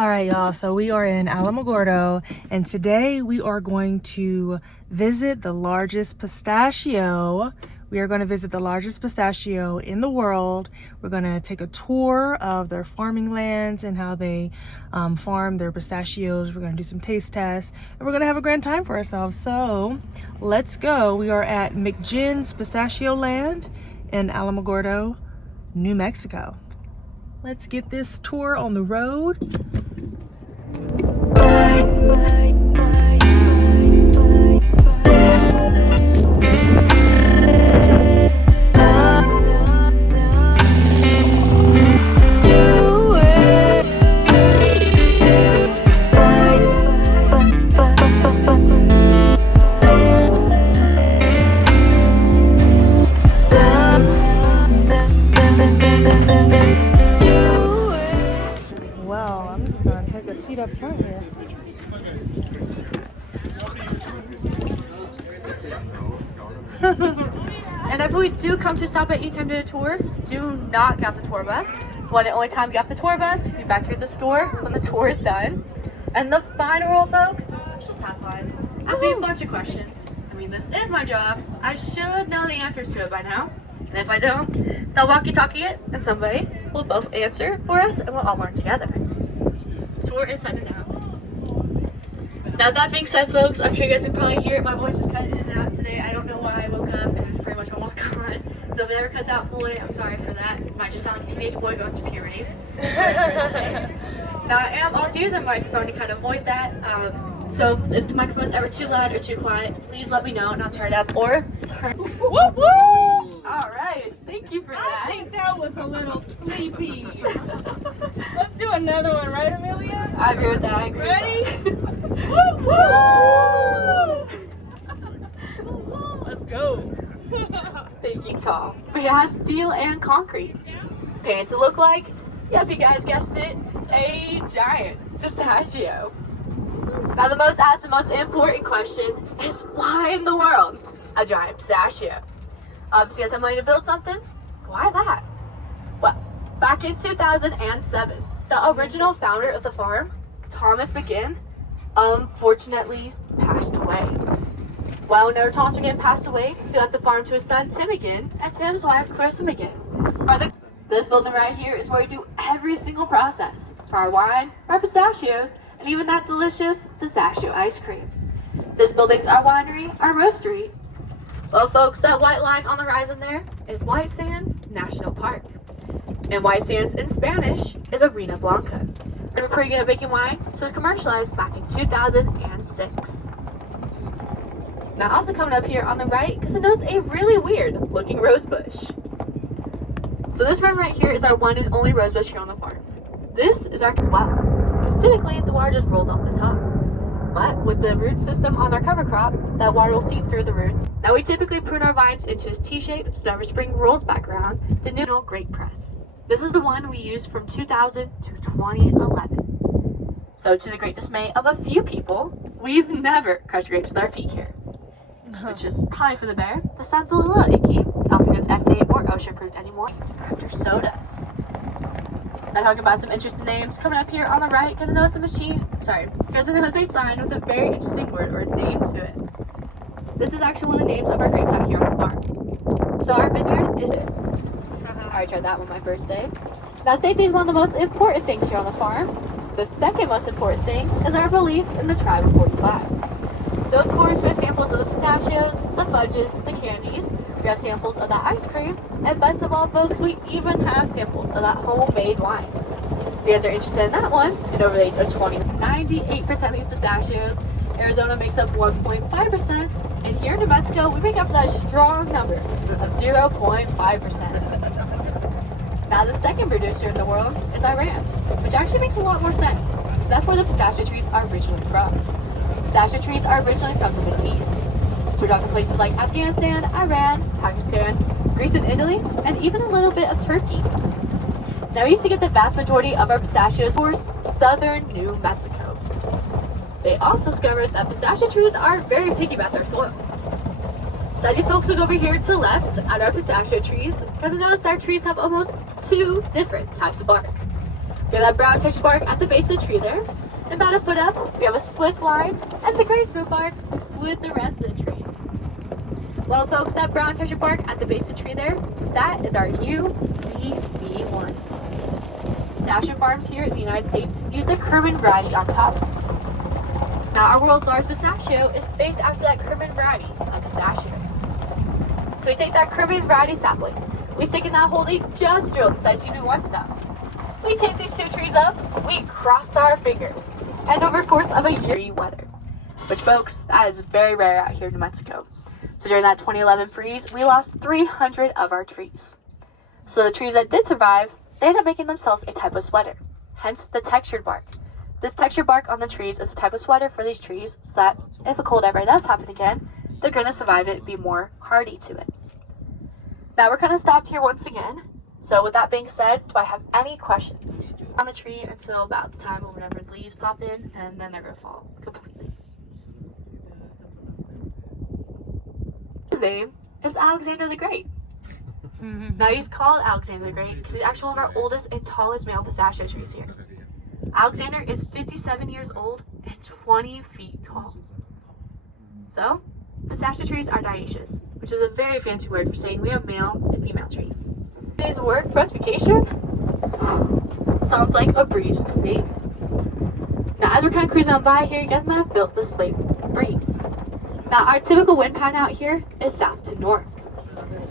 All right, y'all, so we are in Alamogordo, and today we are going to visit the largest pistachio. We are going to visit the largest pistachio in the world. We're going to take a tour of their farming lands and how they farm their pistachios. We're going to do some taste tests, and we're going to have a grand time for ourselves. So let's go. We are at McGinn's PistachioLand in Alamogordo, New Mexico. Let's get this tour on the road. Well, I'm just gonna take a seat up front here. And if we do come to stop at any time to the tour, do not get off the tour bus. One and only time you get off the tour bus, be back here at the store when the tour is done. And the final rule, folks, let's just have fun. Ask me a bunch of questions. I mean, this is my job. I should know the answers to it by now. And if I don't, they'll walkie-talkie it, and somebody will both answer for us, and we'll all learn together. Tour is heading out. Now, that being said, folks, I'm sure you guys can probably hear it. My voice is cutting in and out today. I don't know why I woke up, and it's pretty much almost gone. So if it ever cuts out fully, I'm sorry for that. It might just sound like a teenage boy going through puberty. Now, I am also using a microphone to kind of avoid that. So if the microphone is ever too loud or too quiet, please let me know and I'll turn it up or turn. Woo woo! All right, thank you for that. I think that was a little sleepy. Let's do another one, right, Amelia? I agree with that. I agree. Ready? Woo woo! Let's go. Thinking tall. We have steel and concrete. Pants to look like, yep, you guys guessed it, a giant pistachio. Now the most important question is why in the world a giant pistachio? Obviously, as I'm going to build something, why that? Well, back in 2007, the original founder of the farm, Thomas McGinn, unfortunately passed away. Well, whenever Thomas McGinn passed away, he left the farm to his son Tim McGinn and Tim's wife Carissa McGinn. This building right here is where we do every single process for our wine, our pistachios, and even that delicious pistachio ice cream. This building's our winery, our roastery. Well, folks, that white line on the horizon there is White Sands National Park. And White Sands in Spanish is Arena Blanca. We're pretty good at making wine, so it was commercialized back in 2006. Now, also coming up here on the right, because I noticed a really weird looking rose bush. So this room right here is our one and only rose bush here on the farm. This is our well, because typically the water just rolls off the top. But with the root system on our cover crop, that water will seep through the roots. Now we typically prune our vines into a T-shape so whenever spring rolls back around, the new grape press. This is the one we used from 2000 to 2011. So to the great dismay of a few people, we've never crushed grapes with our feet here. Which is probably for the bear. The sounds a little icky. I don't think it's FDA or OSHA approved anymore. After sodas. Now talking about some interesting names coming up here on the right, because I know it's a sign with a very interesting word or name to it. This is actually one of the names of our grapes out here on the farm. So our vineyard is it. I already tried that one my first day. Now safety is one of the most important things here on the farm. The second most important thing is our belief in the tribe of 45. So of course we have samples of the pistachios, the fudges, the candies. We have samples of that ice cream, and best of all, folks, we even have samples of that homemade wine. So you guys are interested in that one, and over the age of 20, 98% of these pistachios, Arizona makes up 1.5%, and here in New Mexico, we make up that strong number of 0.5%. Now the second producer in the world is Iran, which actually makes a lot more sense, because that's where the pistachio trees are originally from. Pistachio trees are originally from the Middle East. So we're talking places like Afghanistan, Iran, Pakistan, Greece and Italy, and even a little bit of Turkey. Now we used to get the vast majority of our pistachios from southern New Mexico. They also discovered that pistachio trees are very picky about their soil. So as you folks look over here to the left at our pistachio trees, because I noticed our trees have almost two different types of bark. We have that brown texture bark at the base of the tree there. And about a foot up, we have a swift line at the gray swift bark with the rest of the tree. Well, folks, that brown texture bark at the base of the tree there, that is our UCB1. Pistachio farms here in the United States use the Kerman variety on top. Now, our world's largest pistachio is baked after that Kerman variety of pistachios. So we take that Kerman variety sapling, we stick it in that hole they just drilled inside UCB1 stump. We take these two trees up, we cross our fingers, and over the course of a year, weather. Which, folks, that is very rare out here in New Mexico. So during that 2011 freeze, we lost 300 of our trees. So the trees that did survive, they ended up making themselves a type of sweater, hence the textured bark. This textured bark on the trees is a type of sweater for these trees so that if a cold ever does happen again, they're going to survive it and be more hardy to it. Now we're kind of stopped here once again. So with that being said, do I have any questions on the tree until about the time whenever the leaves pop in and then they're going to fall completely? His name is Alexander the Great. Now he's called Alexander the Great because he's actually one of our oldest and tallest male pistachio trees here. Alexander is 57 years old and 20 feet tall. So, pistachio trees are dioecious, which is a very fancy word for saying we have male and female trees. Today's word for vacation sounds like a breeze to me. Now, as we're kind of cruising on by here, you guys might have built the slate breeze. Now, our typical wind pattern out here is south to north.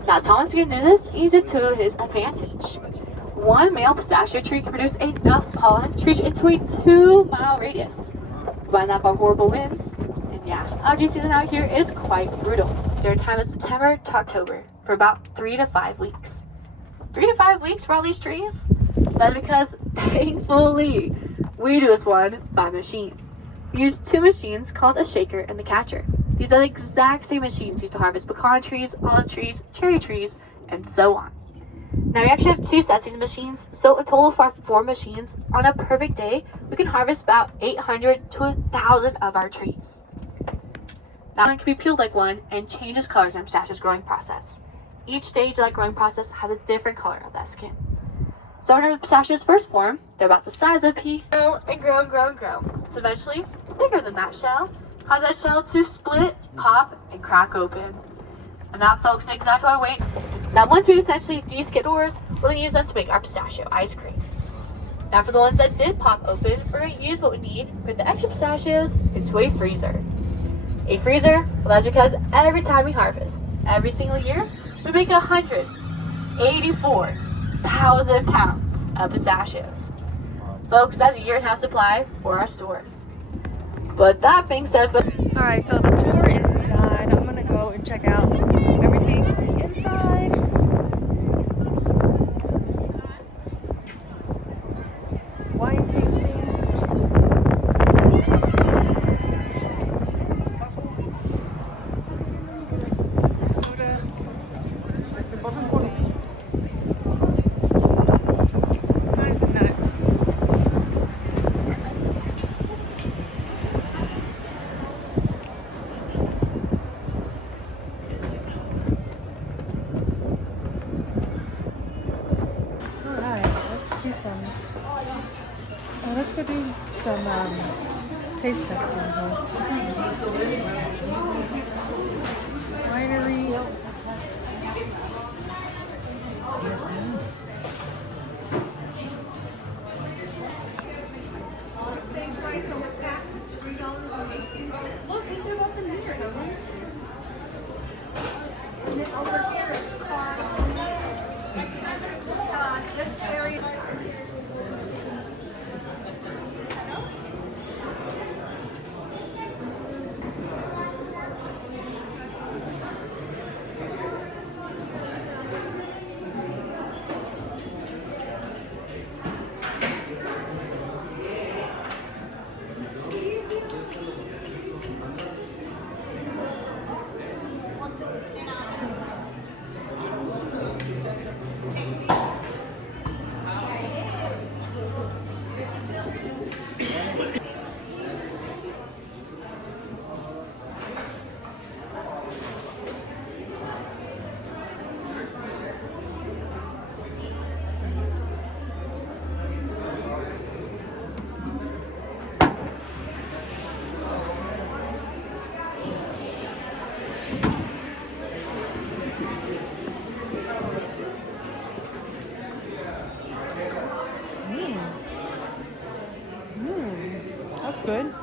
Now, Thomas McGinn knew this, he used it to his advantage. One male pistachio tree can produce enough pollen to reach into a 2-mile radius. Combine that by horrible winds, and yeah, algae season out here is quite brutal. Their time is September to October for about 3 to 5 weeks. 3 to 5 weeks for all these trees? That's because, thankfully, we do this one by machine. We use 2 machines called a shaker and the catcher. These are the exact same machines used to harvest pecan trees, olive trees, cherry trees, and so on. Now we actually have 2 sets of these machines, so a total of 4 machines. On a perfect day, we can harvest about 800 to 1,000 of our trees. Now one can be peeled like one and changes colors in pistachio's growing process. Each stage of that growing process has a different color of that skin. So when the pistachios first form, they're about the size of a pea, grow and grow and grow and grow. So eventually, bigger than that shell, cause that shell to split, pop, and crack open. And that, folks, is exactly what I wait. Now, once we essentially de-skid doors, we're going to use them to make our pistachio ice cream. Now, for the ones that did pop open, we're going to use what we need, put the extra pistachios into a freezer. A freezer? Well, that's because every time we harvest, every single year, we make 184,000 pounds of pistachios. Folks, that's a 1.5 year supply for our store. But that being said, Alright, so the tour is done. I'm gonna go and check out everything on the inside. Wine tasting. Soda. Nice and nuts. Let's go do some taste testing. Winery. Same price over tax, it's $3.18. Look, they should have bought them here, don't they? And then over here it's just very. good.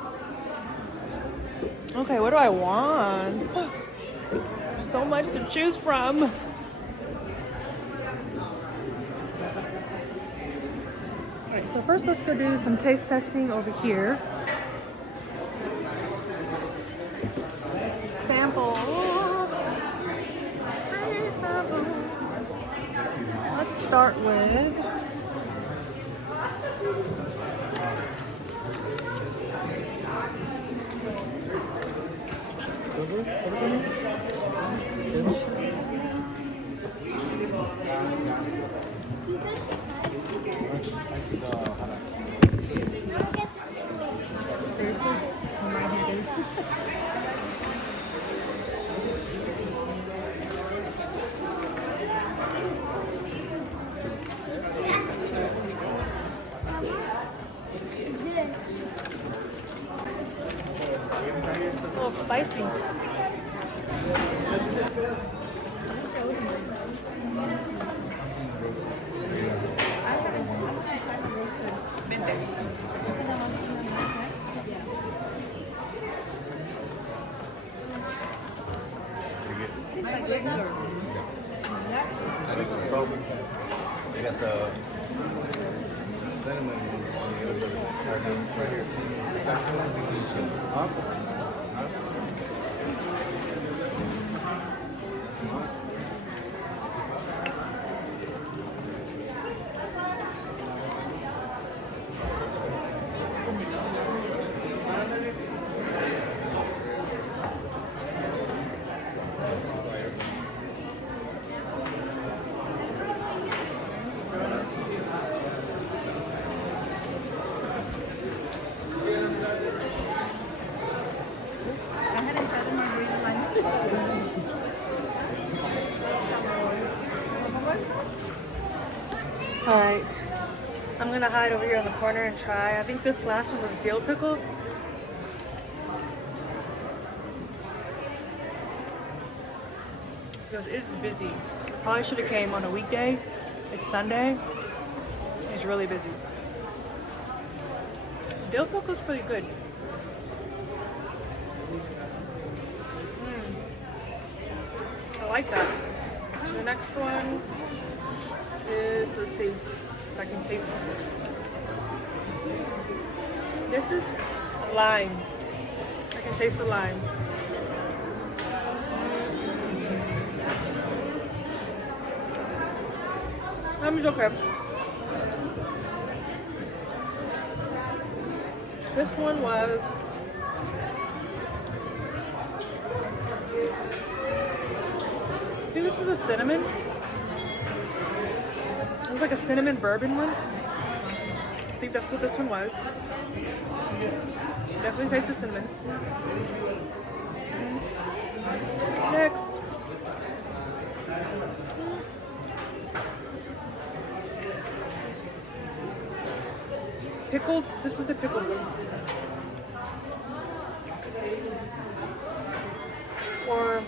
Okay, what do I want? There's so much to choose from. Alright, so first let's go do some taste testing over here. Samples. Free samples. Let's start with a little spicy. They got the cinnamon on the other side right here. Huh? Alright, I'm gonna hide over here in the corner and try. I think this last one was dill pickle. Because it's busy. Probably should have came on a weekday. It's Sunday. It's really busy. Dill pickle's pretty good. I like that. The next one is, let's see if I can taste it. This is lime. I can taste the lime. Lime's okay. This one was I think this is a cinnamon. It was like a cinnamon bourbon one. I think that's what this one was. Definitely tastes the cinnamon. Next. Pickled. This is the pickled one. Or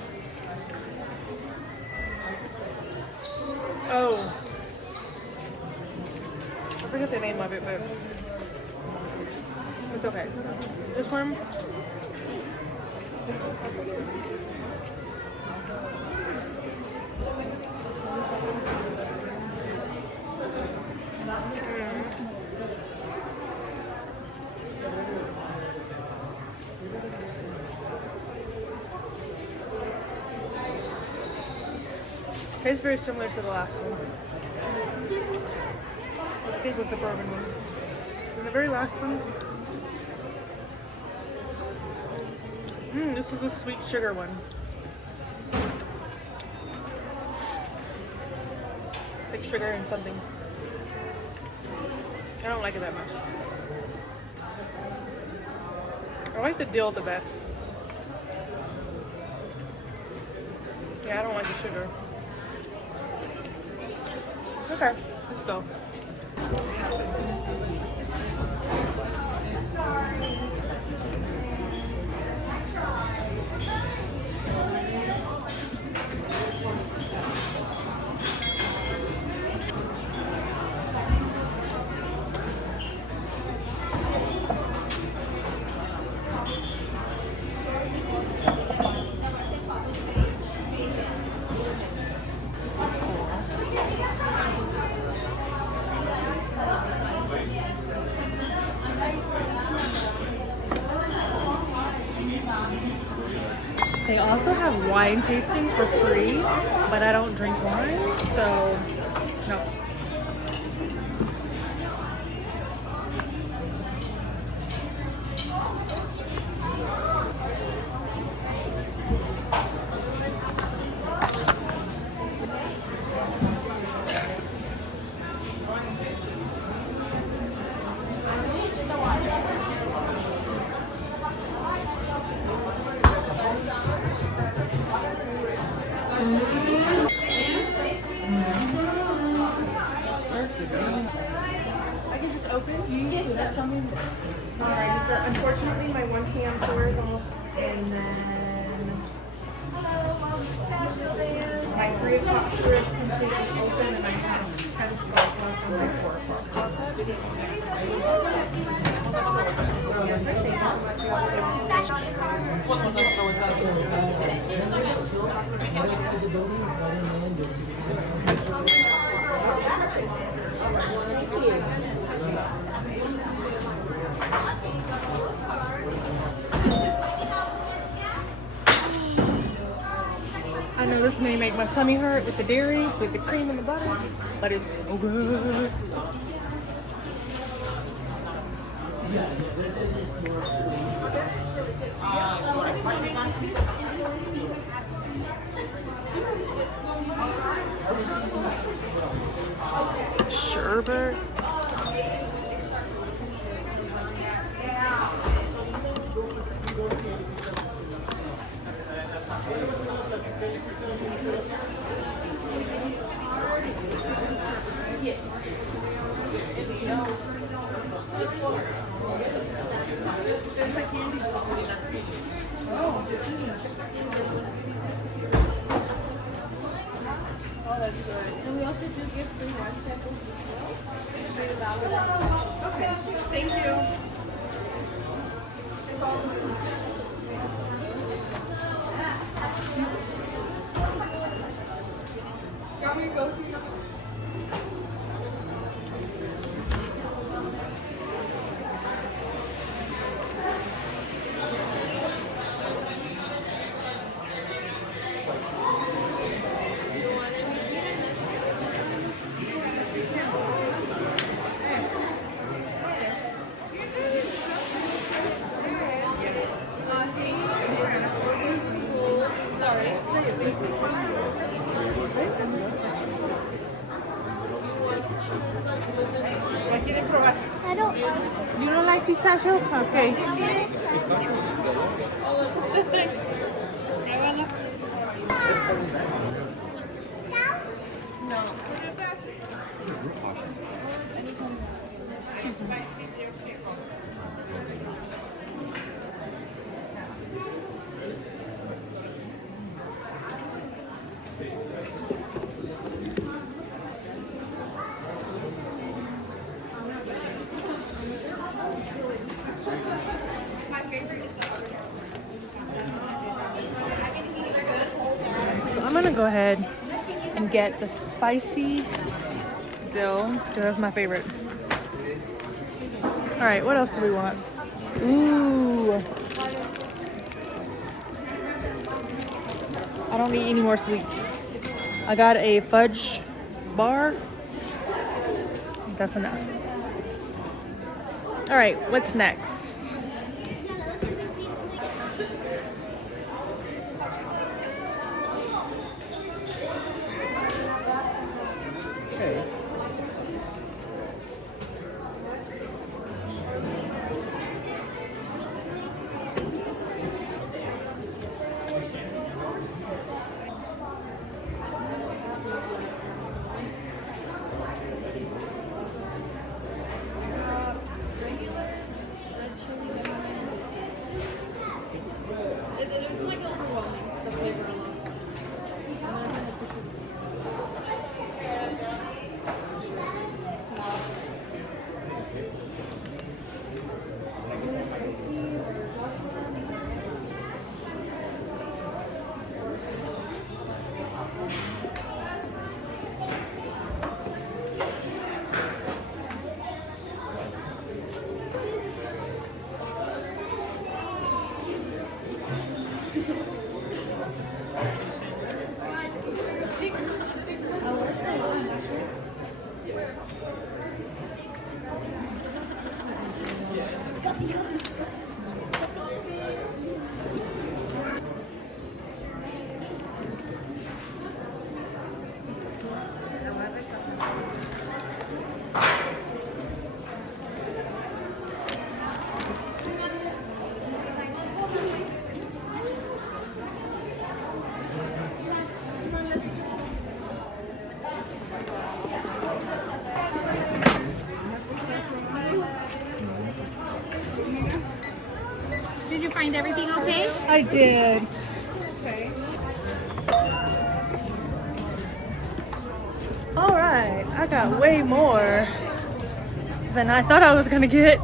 oh, I forget the name of it, but it's okay. This one, tastes very similar to the last one. I think it was the bourbon one. And the very last one, this is the sweet sugar one. It's like sugar and something. I don't like it that much. I like the dill the best. Yeah, I don't like the sugar. Okay, let's go. also have wine tasting for free, but I don't drink wine, so no. I can just open? Yes. Alright, so unfortunately my 1 p.m. tour is almost, and then my 3 o'clock tour is completely open, and I have 10 spots left on my 4 o'clock. Yes, sir. Thank I know this may make my tummy hurt with the dairy, with the cream and the butter, but it's so good. Sherbet. And we also do give free wine samples as well. Okay, thank you. I don't like. You don't like pistachios? Okay. Excuse me. So I'm gonna go ahead and get the spicy dill, because that's my favorite. All right, what else do we want? Ooh. I don't need any more sweets. I got a fudge bar. That's enough. All right, what's next? Did you find everything okay? I did. Okay. All right, I got way more than I thought I was gonna get,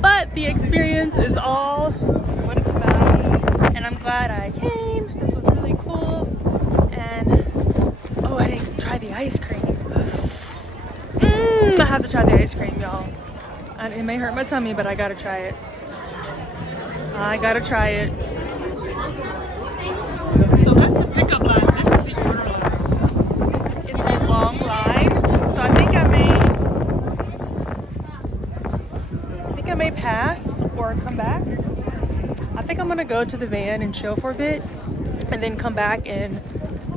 but the experience is all what it's about, and I'm glad I came. This was really cool, and oh, I didn't try the ice cream. I have to try the ice cream, y'all. And it may hurt my tummy, but I gotta try it. I gotta try it. So that's the pickup line. This is the order line. It's a long line, so I think I may pass or come back. I think I'm gonna go to the van and chill for a bit, and then come back and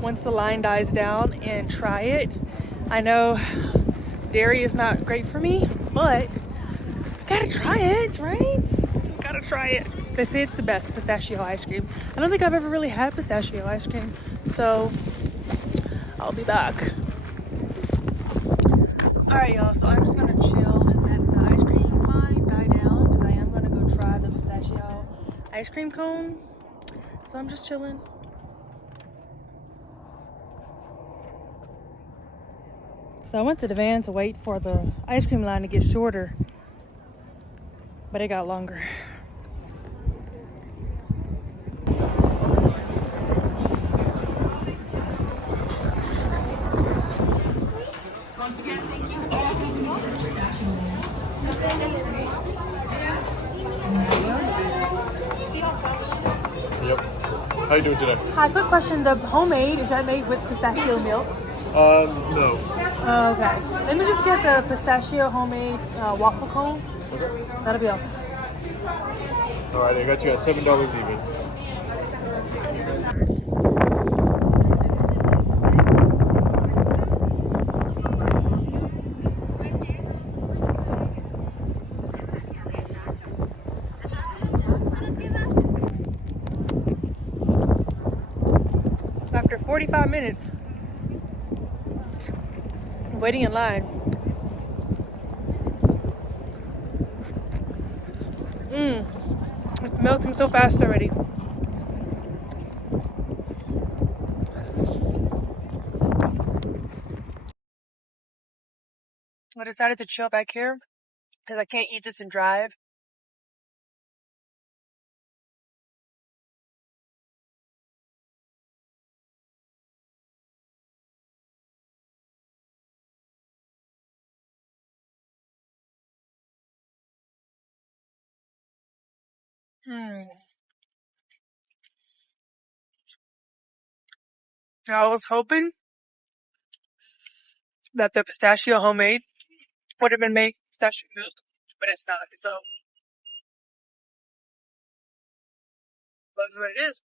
once the line dies down and try it. I know dairy is not great for me, but I gotta try it, right? Just gotta try it. They say it's the best pistachio ice cream. I don't think I've ever really had pistachio ice cream, so I'll be back. All right, y'all, so I'm just gonna chill and let the ice cream line die down because I am gonna go try the pistachio ice cream cone. So I'm just chilling. So I went to the van to wait for the ice cream line to get shorter, but it got longer. Once again, thank you all for supporting Yep. How you doing today? Hi, quick question. The homemade, is that made with pistachio milk? No. Okay. Let me just get the pistachio homemade waffle cone. Okay. That'll be all. All right, I got you at $7 even. After 45 minutes waiting in line. It's melting so fast already. I decided to chill back here because I can't eat this and drive. I was hoping that the pistachio homemade would have been made with pistachio milk, but it's not. So that's what it is.